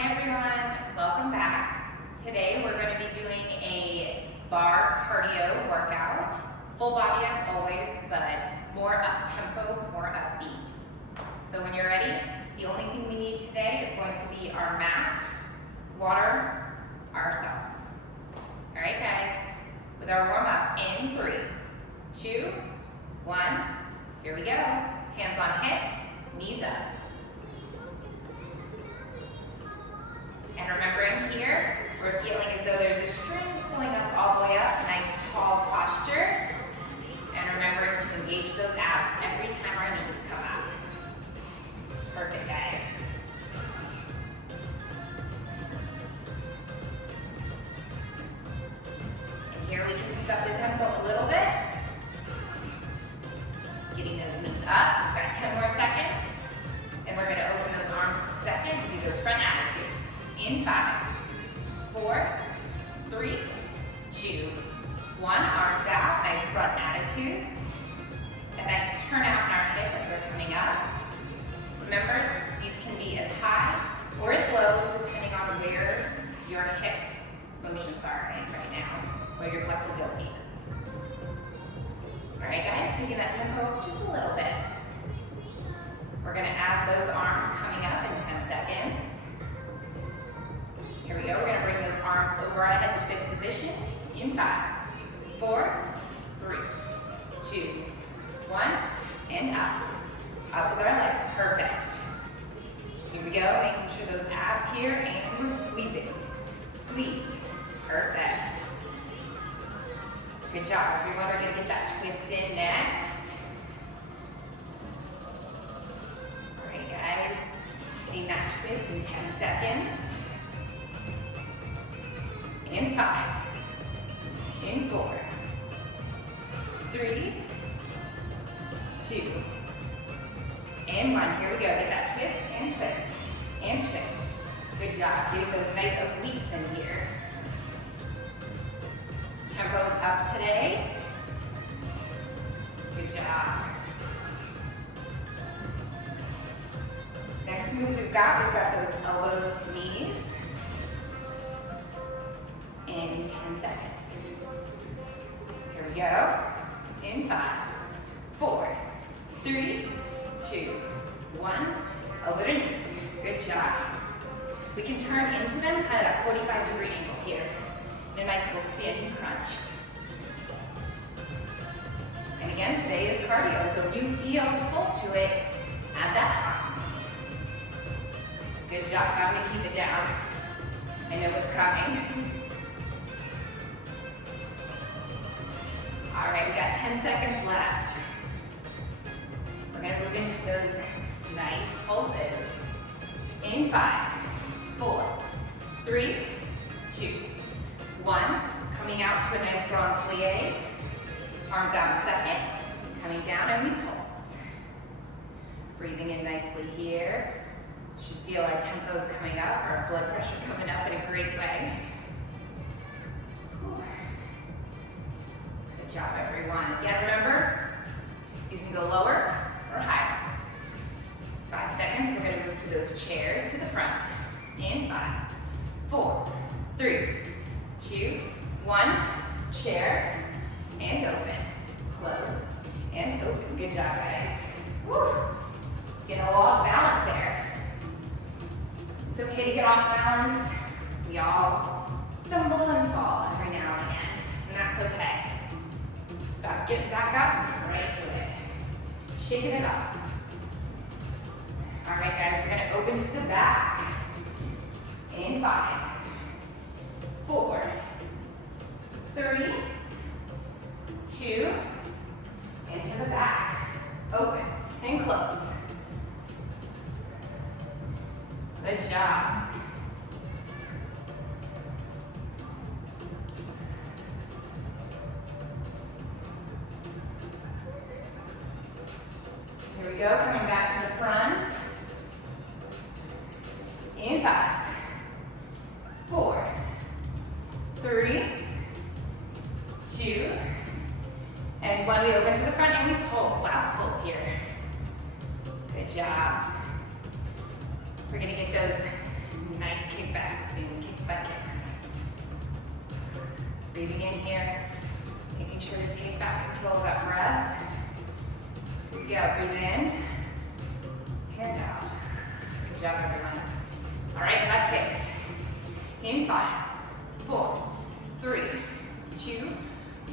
Hi everyone, welcome back. Today we're going to be doing a bar cardio workout. Full body as always, but more up-tempo, more upbeat. So when you're ready, the only thing we need today is going to be our mat, water, ourselves. All right guys, with our warm-up in 3, 2, 1, here we go. Hands on hips, knees up. And remembering here, we're feeling as though there's a string pulling us all the way up, nice tall posture. And remembering to engage those abs every time our knees come up. Perfect, guys. And here we can pick up the tempo a little bit. Getting those knees up. We've got 10 more seconds. And we're going to open those arms to second and do those front attitudes. In 5, 4, 3, 2, 1. Arms out, nice front attitudes. A nice turnout in our hip as they're coming up. Remember, these can be as high or as low depending on where your hip motions are right now, where your flexibility is. All right, guys, picking that tempo just a little bit. We're going to add those arms coming up in 10 seconds. Here we go, we're going to bring those arms over our head to fifth position in 5, 4, 3, 2, 1, and up. Up with our leg, perfect. Here we go, making sure those abs here, and we're squeezing. Squeeze, perfect. Good job, everyone. We're going to get that twist in next. All right, guys, getting that twist in 10 seconds. In 5, in 4, 3, 2, and 1. Here we go. Get that twist and twist and twist. Good job. Getting those nice obliques in here. Tempo's up today. Good job. Next move we've got those elbows to knees. In 10 seconds. Here we go. In 5, 4, 3, 2, 1. Elbow to knees. Good job. We can turn into them kind of that 45-degree angle here. In a nice little standing crunch. And again, today is cardio, so if you feel pull to it, add that hop. Good job. How do we keep it down? I know what's coming. All right, we got 10 seconds left. We're going to move into those nice pulses. In 5, 4, 3, 2, 1. Coming out to a nice grand plie. Arms out in second. Coming down and we pulse. Breathing in nicely here. Should feel our tempos coming up, our blood pressure coming up in a great way. Good job, everyone. Again, remember, you can go lower or higher. 5 seconds, we're going to move to those chairs to the front. In 5, 4, 3, 2, 1. Chair, and open. Close, and open. Good job, guys. Woo. Getting a little off balance there. It's okay to get off balance. We all stumble and fall every now and again, and that's okay. Stop, get back up, right to it. Shaking it off. All right, guys, we're gonna open to the back. In 5, 4, 3, 2, and to the back. Open and close. Good job. Here we go, coming back to the front. In 5, 4, 3, 2, and 1. We open to the front and we pulse. Last pulse here. Good job. We're gonna get those nice All right, butt kicks. In 5, 4, 3, 2,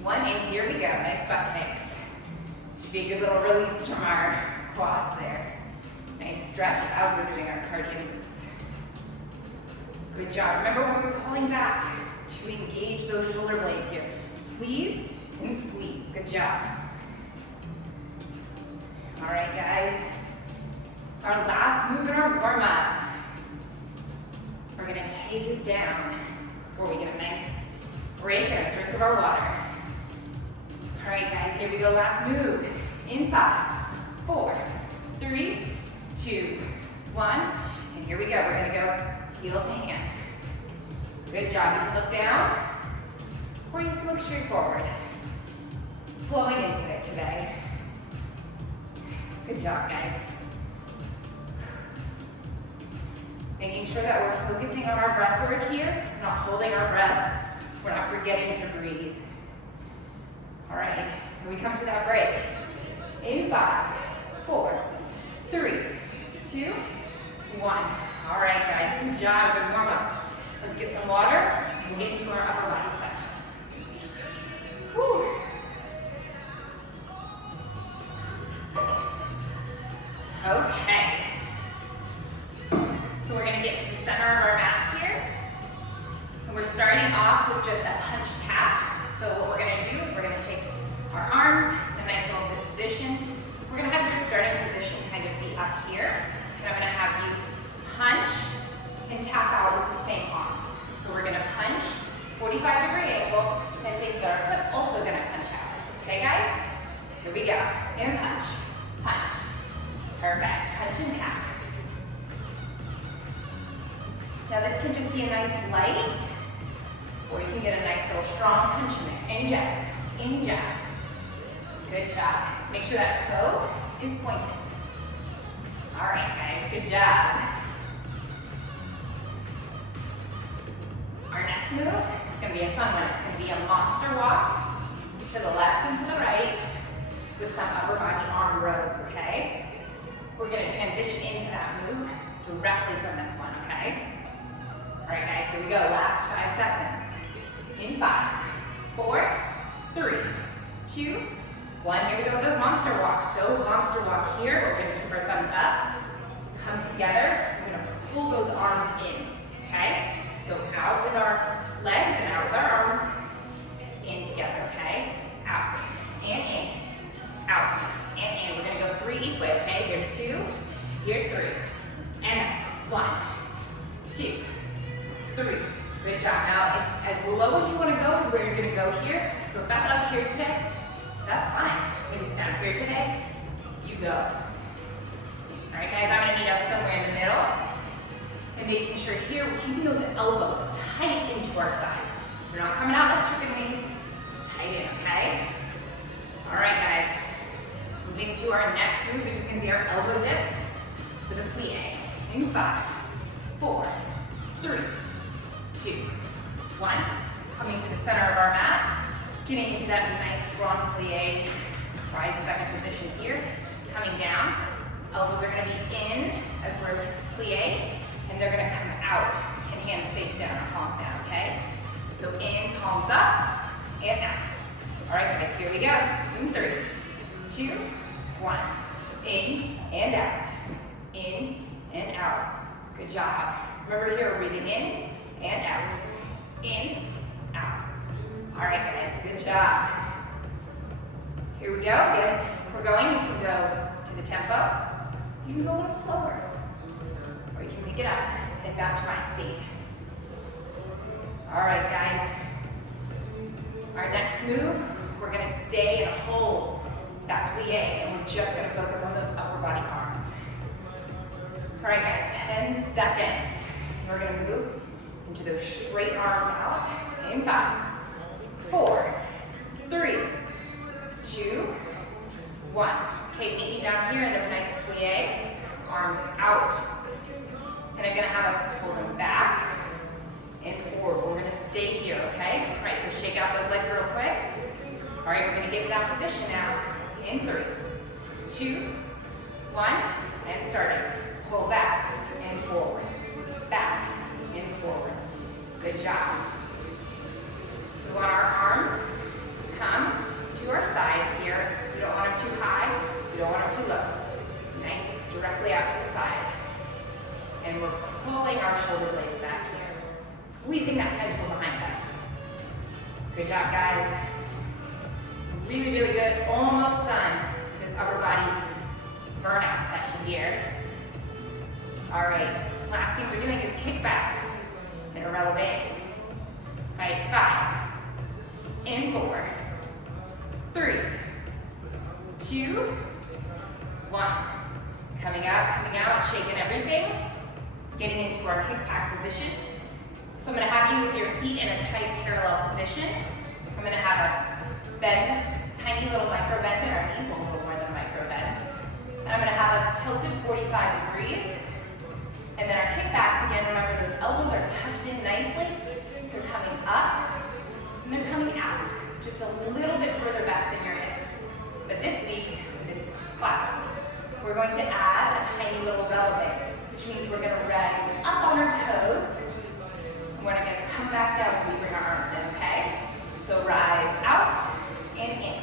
1, and here we go. Nice butt kicks. Should be a good little release from our quads there. Nice stretch as we're doing our cardio moves. Good job. Remember when we're pulling back to engage those shoulder blades here. Squeeze and squeeze. Good job. All right, guys. Our last move in our warm-up. We're gonna take it down before we get a nice break and a drink of our water. All right, guys, here we go. Last move. In 5, 4, 3, 2, 1. And here we go. We're gonna go heel to hand. Good job. You can look down or you can look straight forward. Flowing into it today. Good job, guys. Making sure that we're focusing on our breath work here, not holding our breaths. We're not forgetting to breathe. All right, here we come to that break. In 5, 4, 3, 2, 1. All right, guys, good job, good warm up. Let's get some water and get into our upper body section. Whew. Okay. So we're gonna get to the center of our mats here. And we're starting off with just a punch tap. So what we're gonna do is we're gonna take our arms, a nice little fist position. We're gonna have your starting position kind of be up here. And I'm gonna have you punch and tap out with the same arm. So we're gonna punch, 45-degree angle, and think that our foot's also gonna punch out. Okay, guys? Here we go. And punch, punch. Perfect. Punch and tap. Now this can just be a nice light, or you can get a nice little strong punch in there. And jab, in jab. Good job. Make sure that toe is pointed. All right, guys, good job. Our next move is going to be a fun one. It's going to be a monster walk to the left and to the right with some upper body arm rows, okay? We're going to transition into that move directly from this one, okay? All right, guys, here we go. Last 5 seconds. In 5, 4, 3, 2, 1. Here we go with those monster walks. So monster walk here. We're going to keep our thumbs up. Come together. We're going to pull those arms in, okay? So out with our legs and out with our arms. In together, okay? Out and in. Out and in. We're going to go 3 each way, okay? Here's 2. Here's 3. And back. 1, 2, 3. Good job. Now, as low as you want to go is where you're going to go here. So if that's up here today, that's fine. If it's down here today, you go. All right, guys, I'm going to meet us somewhere in the middle. And making sure here we're keeping those elbows tight into our side. We're not coming out like chicken wings. Tight in, okay? All right, guys. Moving to our next move, which is going to be our elbow dips with a plie. In 5, 4, 3, 2, 1. Coming to the center of our mat. Getting into that nice strong plie. Wide second position here. Coming down. Elbows are going to be in as we're plie. And they're going to come out and hands face down or palms down, okay? So in, palms up, and out. All right, guys, here we go. In 3, 2, 1. In and out. In and out. Good job. Remember here, we're breathing in and out. In, out. All right, guys, good job. Here we go, guys. We're going. You can go to the tempo. You can go a little slower. Or you can pick it up and back to my speed. All right, guys. Our next move, we're going to stay and hold that plie, and we're just going to focus on those upper body arms. All right, guys, 10 seconds. We're going to move into those straight arms out. In 5, 4, 3, 2, 1. Okay, meet me down here in a nice plie. Arms out. And I'm going to have us pull them back and forward. We're going to stay here, okay? All right, so shake out those legs real quick. All right, we're going to get in that position now. In 3, 2, 1, and starting. Pull back and forward. Back job. We want our arms to come to our sides here. We don't want them too high. We don't want them too low. Nice, directly out to the side. And we're pulling our shoulder blades back here. Squeezing that pencil behind us. Good job, guys. Really, really good. Almost done. This upper body burnout session here. All right, last thing we're doing is kickbacks and a releve. All right, 5, and 4, 3, 2, 1. Coming out, shaking everything. Getting into our kickback position. So I'm gonna have you with your feet in a tight parallel position. I'm gonna have us bend, tiny little micro bend in our knees, a little more than micro bend. And I'm gonna have us tilted 45 degrees. And then our kickbacks, again, remember those elbows are tucked in nicely. They're coming up, and they're coming out. Just a little bit further back than your hips. But this week, this class, we're going to add a tiny little releve, which means we're gonna rise up on our toes. And we're gonna come back down when we bring our arms in, okay? So rise out and in.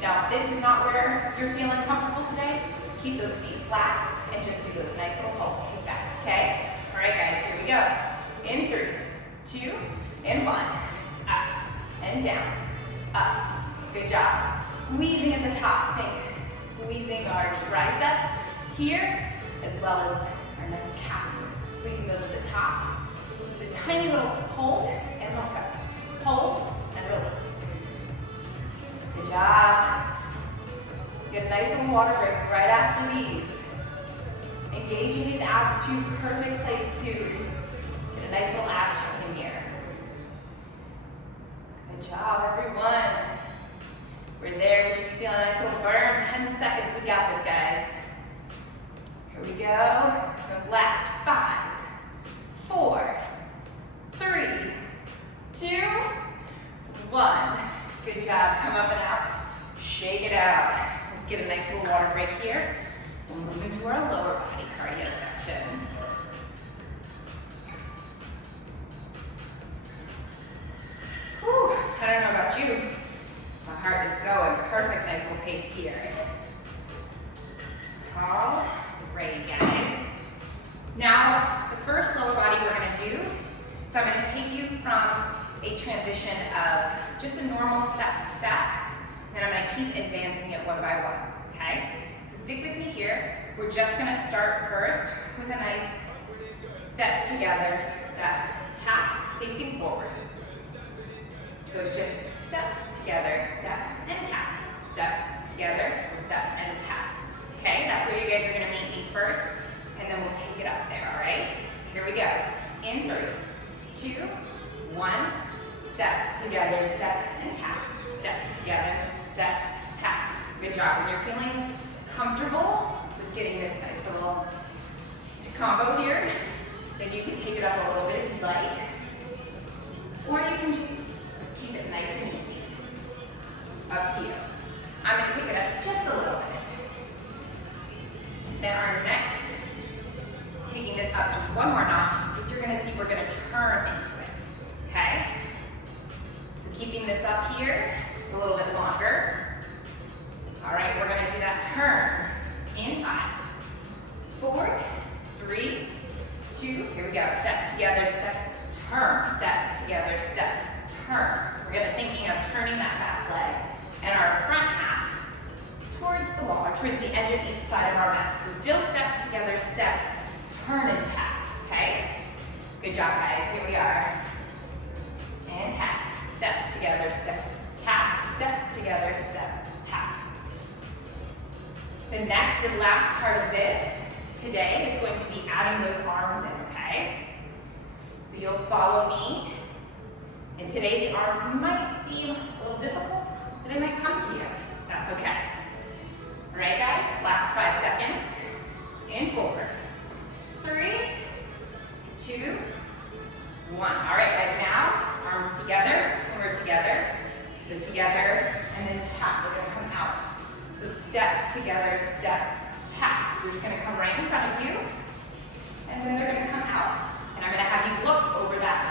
Now, if this is not where you're feeling comfortable today, keep those feet flat and just do those nice little pulse kickbacks, okay? All right, guys, here we go. In 3, 2, and 1. Up and down. Up. Good job. Squeezing at the top. Think squeezing our triceps here, as well as our nice calves. Squeezing those at the top. It's a tiny little hold and look up. Hold and release. Good job. Get a nice little water break right after these. Engaging these abs to perfect place to get a nice little ab check in here. Good job, everyone. We're there. We should be feeling a nice little burn. 10 seconds. We got this, guys. Here we go. Those last 5, 4, 3, 2, 1. Good job. Come up and out. Shake it out. Let's get a nice little water break here. We'll move into our lower body cardio section. Whew, I don't know about you. My heart is going. Perfect, nice little pace here. All right, guys. Now, the first lower body we're going to do, so I'm going to take you from a transition of just a normal step to step, and I'm going to keep advancing it one by one, okay? So stick with me here. We're just going to start first with a nice step together, step, tap, facing forward. So it's just step together, step, and tap. Step together, step, and tap. Okay, that's where you guys are going to meet me first, and then we'll take it up there, all right? Here we go. In 3, 2, 1. Step together, step, and tap. Step together, step, tap. Good job. When you're feeling comfortable with getting this nice little combo here, then you can take it up a little bit if you'd like. Or you can just keep it nice and easy. Up to you. I'm going to pick it up just a little bit. Then our next, taking this up just one more notch, is you're going to see we're going to turn into it. Okay? So keeping this up here, just a little bit longer. All right, we're going to do that turn in 5, 4, 3, 2, here we go. Step together, step, turn, step together, step, turn. We're going to thinking of turning that back leg and our front half towards the wall, or towards the edge of each side of our mat. So still step together, step, turn and tap, okay? Good job, guys. Here we are. And tap. Step together, step, tap. Step together, step, tap. The next and last part of this today is going to be adding those arms in, okay? So you'll follow me. And today the arms might seem a little difficult, but they might come to you. That's okay. All right, guys, last 5 seconds. In 4, 3, 2, 1. All right, guys, now arms together, and we're together. So together, and then tap. We're going to come out. So step together, step, tap. So we're just going to come right in front of you, and then they're going to come out. And I'm going to have you look over that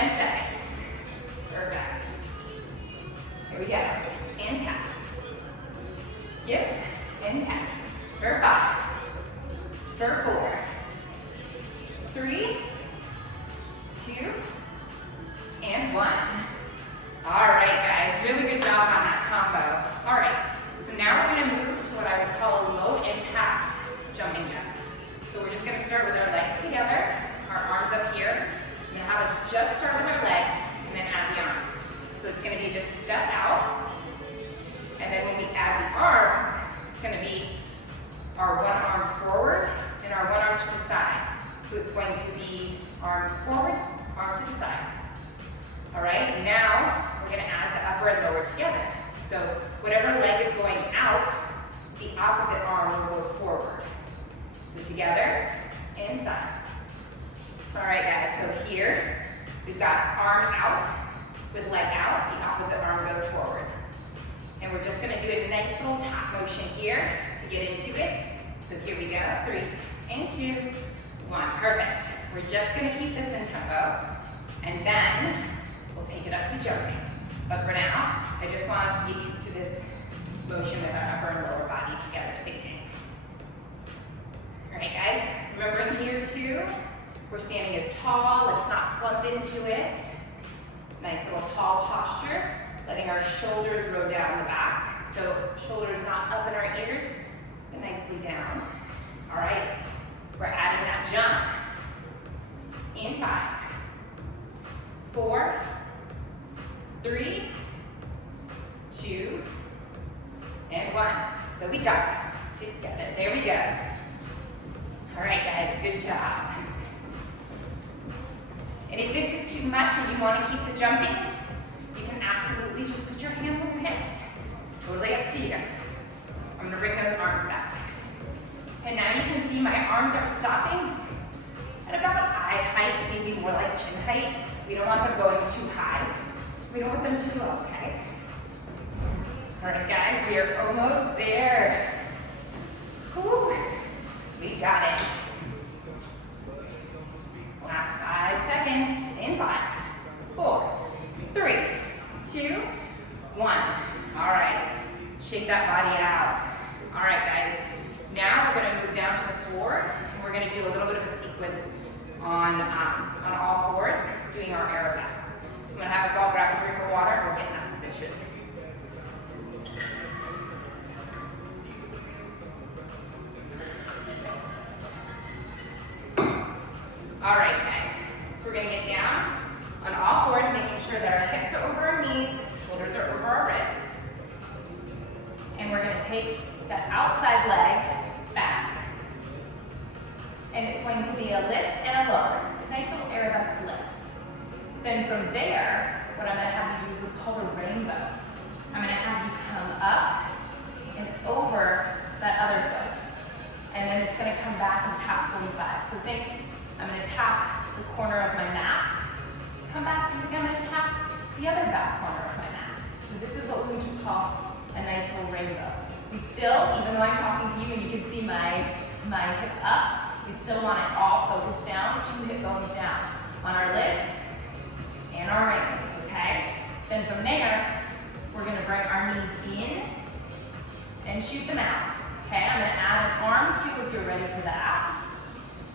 10 seconds. Perfect. Here we go. And tap. Skip and tap. For 5. For 4. 3, 2, and 1. All right, guys, really good job on that combo. All right, so now we're gonna move to what I would call a low impact jumping jack. So we're just gonna start with our legs together, our arms up here. I'm gonna have us just start with our legs and then add the arms. So it's gonna be just a step out, and then when we add the arms, it's gonna be our one arm forward and our one arm to the side. So it's going to be arm forward, arm to the side. All right, now we're gonna add the upper and lower together. So whatever leg is going out, the opposite arm will go forward. So together and side. All right, guys, so here we've got arm out with leg out, the opposite arm goes forward. And we're just gonna do a nice little tap motion here to get into it. So here we go, 3 and 2, 1, perfect. We're just gonna keep this in tempo, and then we'll take it up to jumping. But for now, I just want us to get used to this motion with our upper and lower body together, syncing. All right, guys, remembering here too, we're standing as tall, let's not slump into it. Nice little tall posture, letting our shoulders roll down the back. So shoulders not up in our ears, but nicely down. All right, we're adding that jump. In 5, 4, 3, 2, and 1. So we jump together. There we go. All right, guys, good job. And if this is too much and you want to keep the jumping, you can absolutely just put your hands on your hips. Totally up to you. I'm going to bring those arms back. And now you can see my arms are stopping at about eye height, maybe more like chin height. We don't want them going too high. We don't want them too low, okay? All right, guys, we are almost there. Whew. We got it. Last 5 seconds. In 5, 4, 3, 2, 1. All right, shake that body out. All right, guys. Now we're gonna move down to the floor, and we're gonna do a little bit of a sequence on all fours, doing our arabesque. So I'm gonna have us all grab a drink of water, and we'll get in that position. All right, guys. So we're gonna get down on all fours, making sure that our hips are over our knees, shoulders are over our wrists. And we're gonna take that outside leg back. And it's going to be a lift and a lower. Nice little arabesque lift. Then from there, what I'm gonna have you use is called a rainbow. I'm gonna have you come up and over that other foot. And then it's gonna come back and tap 45. So think, I'm gonna tap the corner of my mat, come back, and I'm gonna tap the other back corner of my mat. So this is what we would just call a nice little rainbow. We still, even though I'm talking to you and you can see my hip up, we still want it all focused down, 2 hip bones down on our lifts and our rainbows, okay? Then from there, we're gonna bring our knees in and shoot them out, okay? I'm gonna add an arm too if you're ready for that.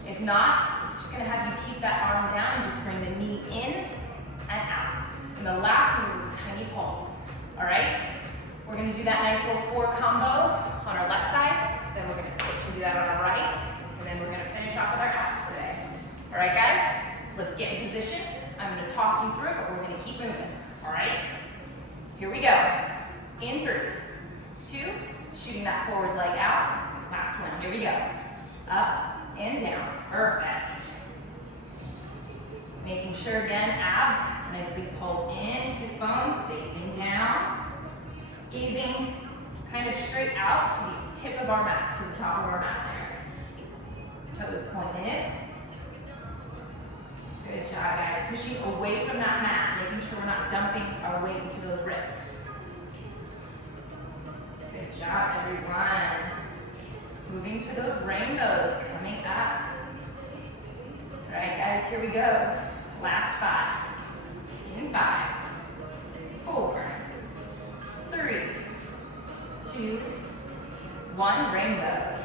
If not, I'm just gonna have you keep that arm down and just bring the knee in and out. And the last move is a tiny pulse, all right? We're gonna do that nice little 4 combo on our left side, then we're gonna switch and do that on our right, and then we're gonna finish off with our abs today. All right, guys, let's get in position. I'm gonna talk you through it, but we're gonna keep moving, all right? Here we go. In 3, 2, shooting that forward leg out. Last one, here we go. Up and down, perfect. Making sure again, abs nicely pulled in, hip bones facing down. Gazing kind of straight out to the tip of our mat, to the top of our mat there. Toes pointed. Good job, guys. Pushing away from that mat, making sure we're not dumping our weight into those wrists. Good job, everyone. Moving to those rainbows, coming up. All right, guys, here we go. Last 5, 1, rainbows.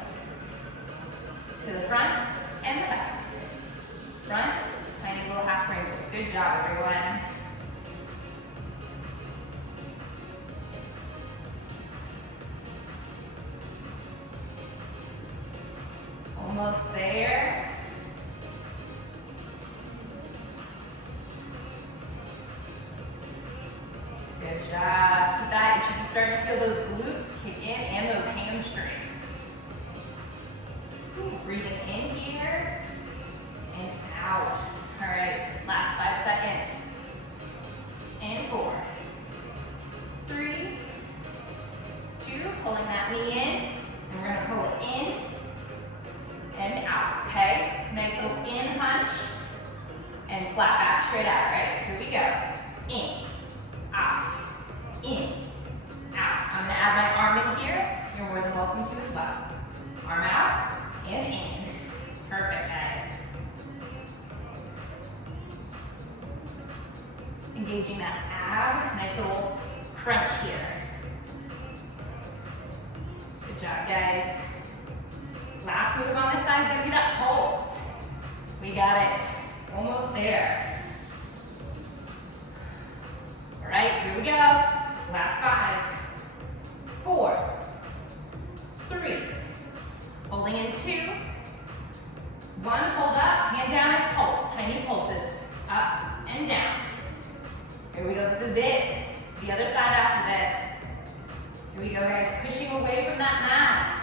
To the front and the back. Front, tiny little half rainbows. Good job, everyone. Almost there. Good job. Keep that. You should be starting to feel those glutes kick in and those hamstrings. Breathing in here and out. All right, last 5 seconds. And 4, 3, 2, pulling that knee in. And we're gonna pull it in and out, okay? Nice little in hunch and flat back straight out, right? Here we go. In, out, in, out. I'm gonna add my arm in here. You're more than welcome to as well. Arm out and in. Perfect, guys. Engaging that ab, nice little crunch here. Good job, guys. Last move on this side is gonna be that pulse. We got it. Almost there. All right, here we go. Last 5, 4, 3. Holding in 2. 1, hold up, hand down and pulse. Tiny pulses. Up and down. Here we go, this is it. To the other side after this. Here we go, guys. Pushing away from that mat.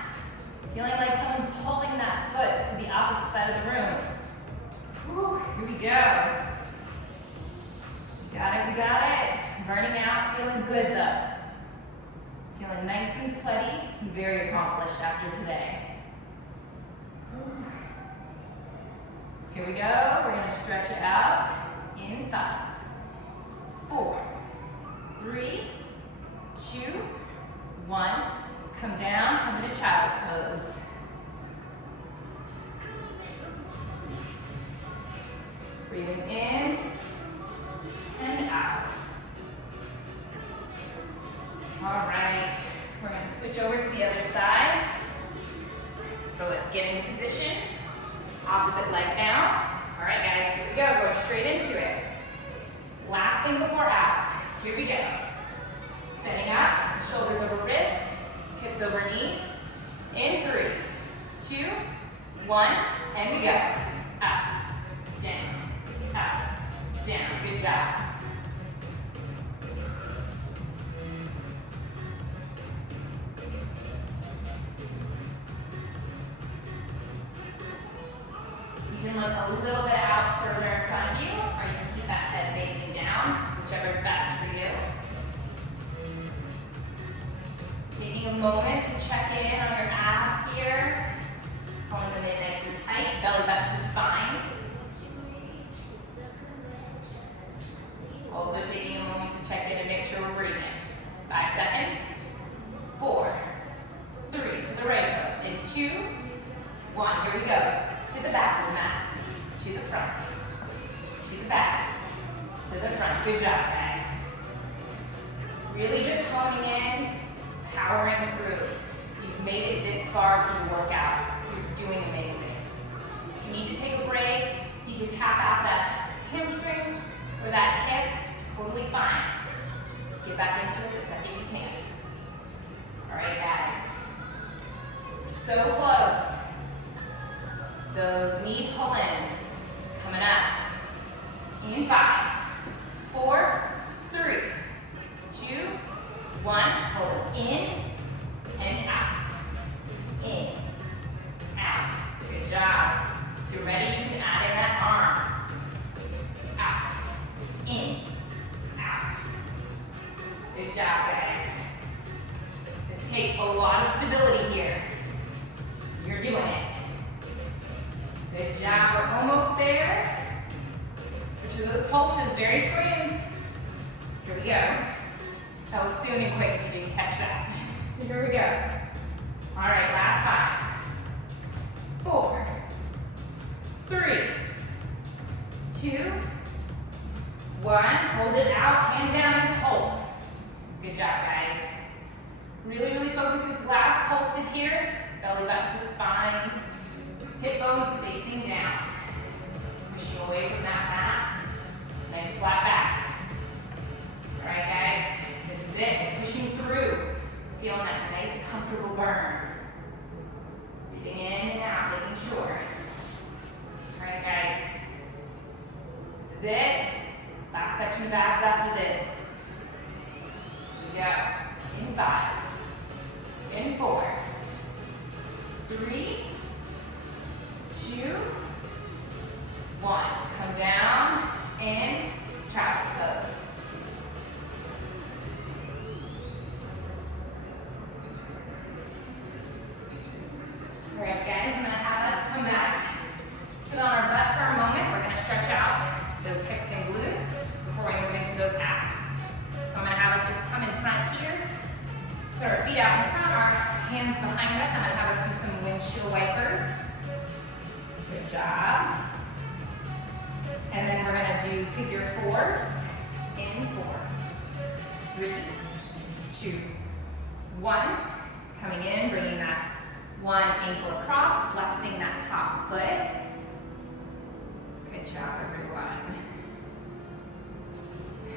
Feeling like someone's pulling that foot to the opposite side of the room. Whew, here we go. We got it. Burning out, feeling good though. Feeling nice and sweaty, very accomplished after today. Here we go, we're gonna stretch it out in 5, 4, 3, 2, 1. Come down, come into child's pose. Breathing in and out. All right, we're gonna switch over to the other side. So let's get in position. Opposite leg now. All right, guys, here we go. Go straight into it. Last thing before abs. Here we go. Setting up, shoulders over wrist, hips over knees. In 3, 2, 1, and we go. Up, down, up, down. Good job. You can look a little bit out further in front of you, or you can keep that head facing down, whichever is best for you. Taking a moment to check in on your abs here. Pulling them in nice and tight, belly button to spine. Also taking a moment to check in and make sure we're breathing. 5 seconds. 4, 3, to the right pose. In 2, 1, here we go. To the back of the mat, to the front, to the back, to the front. Good job, guys. Really just honing in, powering through. You've made it this far through the workout. You're doing amazing. If you need to take a break, you need to tap out that hamstring or that hip, totally fine. Just get back into it the second you can. All right, guys. We're so close. Those knee pull-ins coming up. In 5, 4, 3, 2, 1. Hold in and out. In, out. Good job. If you're ready, you can add in that arm. Out, in, out. Good job, guys. This takes a lot of stability here. You're doing it. Good job, we're almost there. Which of those pulses, very quick. Here we go. That was soon and quick if you didn't catch that. Here we go. All right, last 5, 4, 3, 2, 1. Hold it out, hand down and pulse. Good job, guys. Really, really focus this last pulse in here. Belly button to spine. Hip bones facing down. Pushing away from that mat. Nice flat back. All right, guys. This is it. Pushing through. Feeling that nice, comfortable burn. Breathing in and out, making sure. All right, guys. This is it. Last section of abs after this. Here we go. In 5. In 4. 3. 2. 1. Come down and child's pose. All right, guys, I'm going to have us come back, sit on our butt for a moment. We're going to stretch out those hips and glutes before we move into those abs. So I'm going to have us just come in front here, put our feet out in front, our hands behind us. I'm going to have us do some windshield wipers. Good job. And then we're going to do figure 4s in 4. 3, 2, 1. Coming in, bringing that one ankle across, flexing that top foot. Good job, everyone.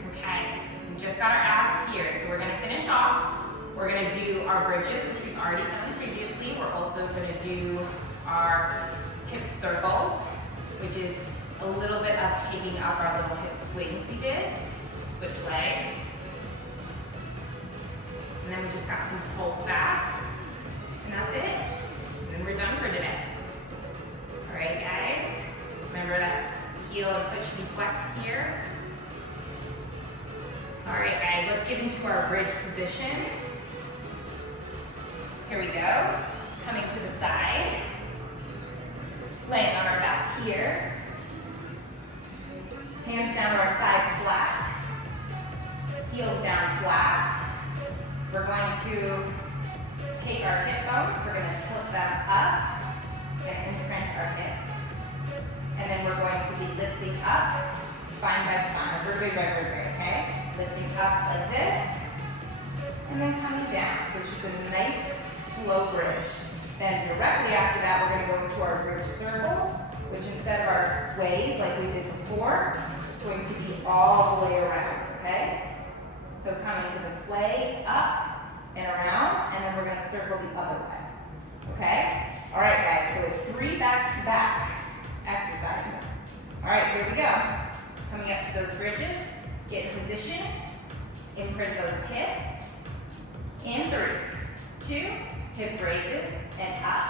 Okay, we just got our abs here, so we're going to finish off. We're going to do our bridges, which we've already done previously. We're also going to do our hip circles, which is a little bit of taking up our little hip swings we did. Switch legs. And then we just got some pulse backs. And that's it. And then we're done for today. All right, guys. Remember that heel and foot should be flexed here. All right, guys, let's get into our bridge position. Here we go. Coming to the side. Laying on our back here. Hands down to our side flat. Heels down flat. We're going to take our hip bones. We're going to tilt them up and imprint our hips. And then we're going to be lifting up, spine by spine. Vertebrae by vertebrae, okay? Lifting up like this. And then coming down. So it's just a nice, slow bridge. Then directly after that, we're going to go into our bridge circles, which instead of our sways like we did before, it's going to be all the way around, okay? So coming to the sway, up and around, and then we're going to circle the other way, okay? All right, guys, so it's 3 back-to-back exercises. All right, here we go. Coming up to those bridges, get in position, imprint those hips, in 3, 2, hip raises, and up,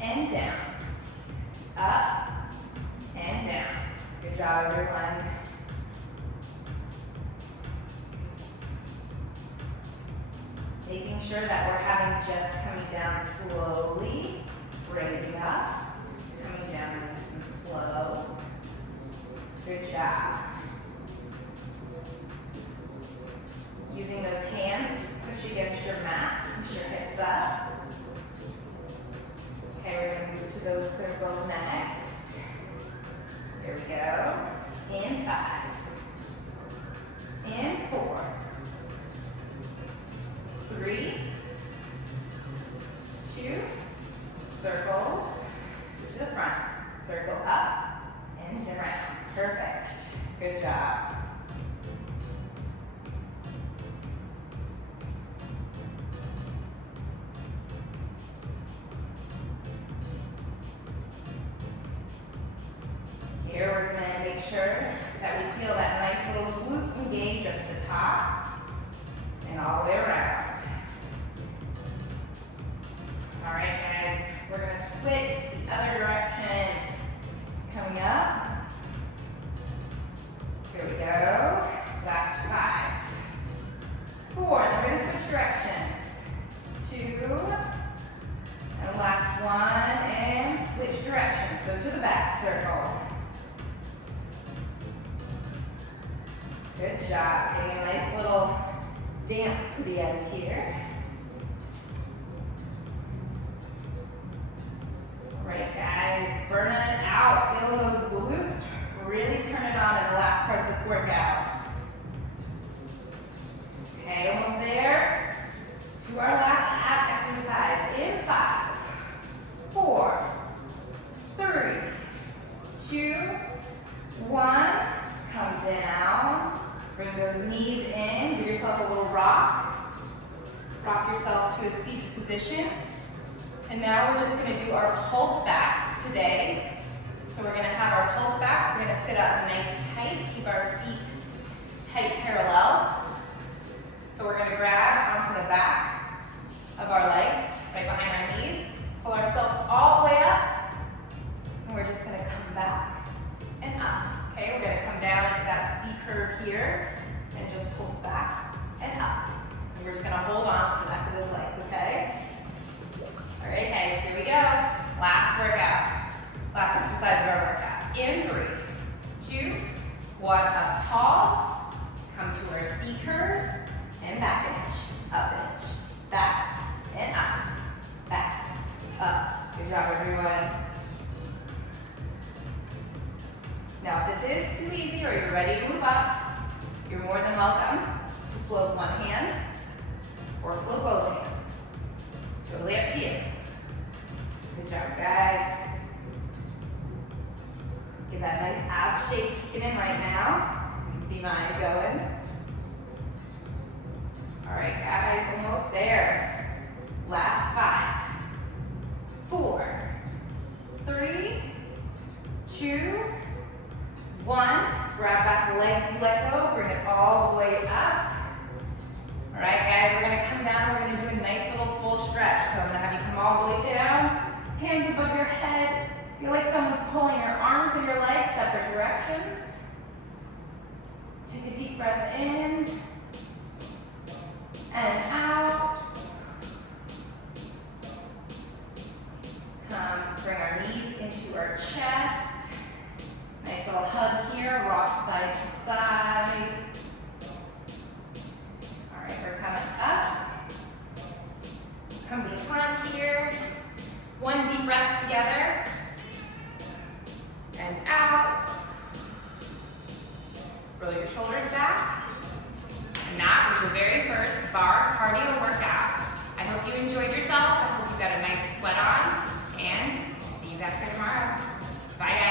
and down, up, and down. Good job, everyone. Making sure that we're having just coming down slowly, raising up, coming down nice and slow. Good job. Using those hands to push against your mat, push your hips up. Okay, we're going to move to those circles next. Here we go. In 5. In 4. 3, 2, circles to the front. Circle up and around. Perfect. Good job. Here we're going to make sure that we feel that nice little glute engage up at the top and all the way around. All right, guys, we're going to switch to the other direction. Coming up. Here we go. Last 5. 4. Then we're going to switch directions. 2. And last 1. And switch directions. So to the back circle. Good job. Getting a nice little dance to the end here. All right, guys, burning it out. Feeling those glutes. Really turn it on in the last part of this workout. Okay, almost there. To our Bring those knees in, give yourself a little rock. Rock yourself to a seated position. And now we're just gonna do our pulse backs today. So we're gonna have our pulse backs. We're gonna sit up nice tight, keep our feet tight parallel. So we're gonna grab onto the back of our legs, right behind our knees. Pull ourselves all the way up. And we're just gonna come back and up. Okay, we're gonna come down into that C curve here and just pulse back and up. And we're just gonna hold on to the back of those legs, okay? All right, guys, here we go. Last workout. Last exercise of our workout. In 3, 2, 1, up tall. Come to our C curve and back an inch, up an inch, back and up, back, up. Good job, everyone. Now, if this is too easy or you're ready to move up, you're more than welcome to float one hand or float both hands. Totally up to you. Good job, guys. Get that nice ab shape kicking in right now. You can see mine going. All right, guys, almost there. Last 5, 4, 3, 2, 1. Grab back the legs, let go, bring it all the way up. All right, guys, we're gonna come down. We're gonna do a nice little full stretch. So I'm gonna have you come all the way down, hands above your head. Feel like someone's pulling your arms and your legs separate directions. Take a deep breath in and out. Come, bring our knees into our chest. Nice little hug here, rock side to side. All right, we're coming up. Come to the front here. One deep breath together. And out. Roll your shoulders back. And that was your very first barre cardio workout. I hope you enjoyed yourself. I hope you got a nice sweat on. And see you back here tomorrow. Bye, guys.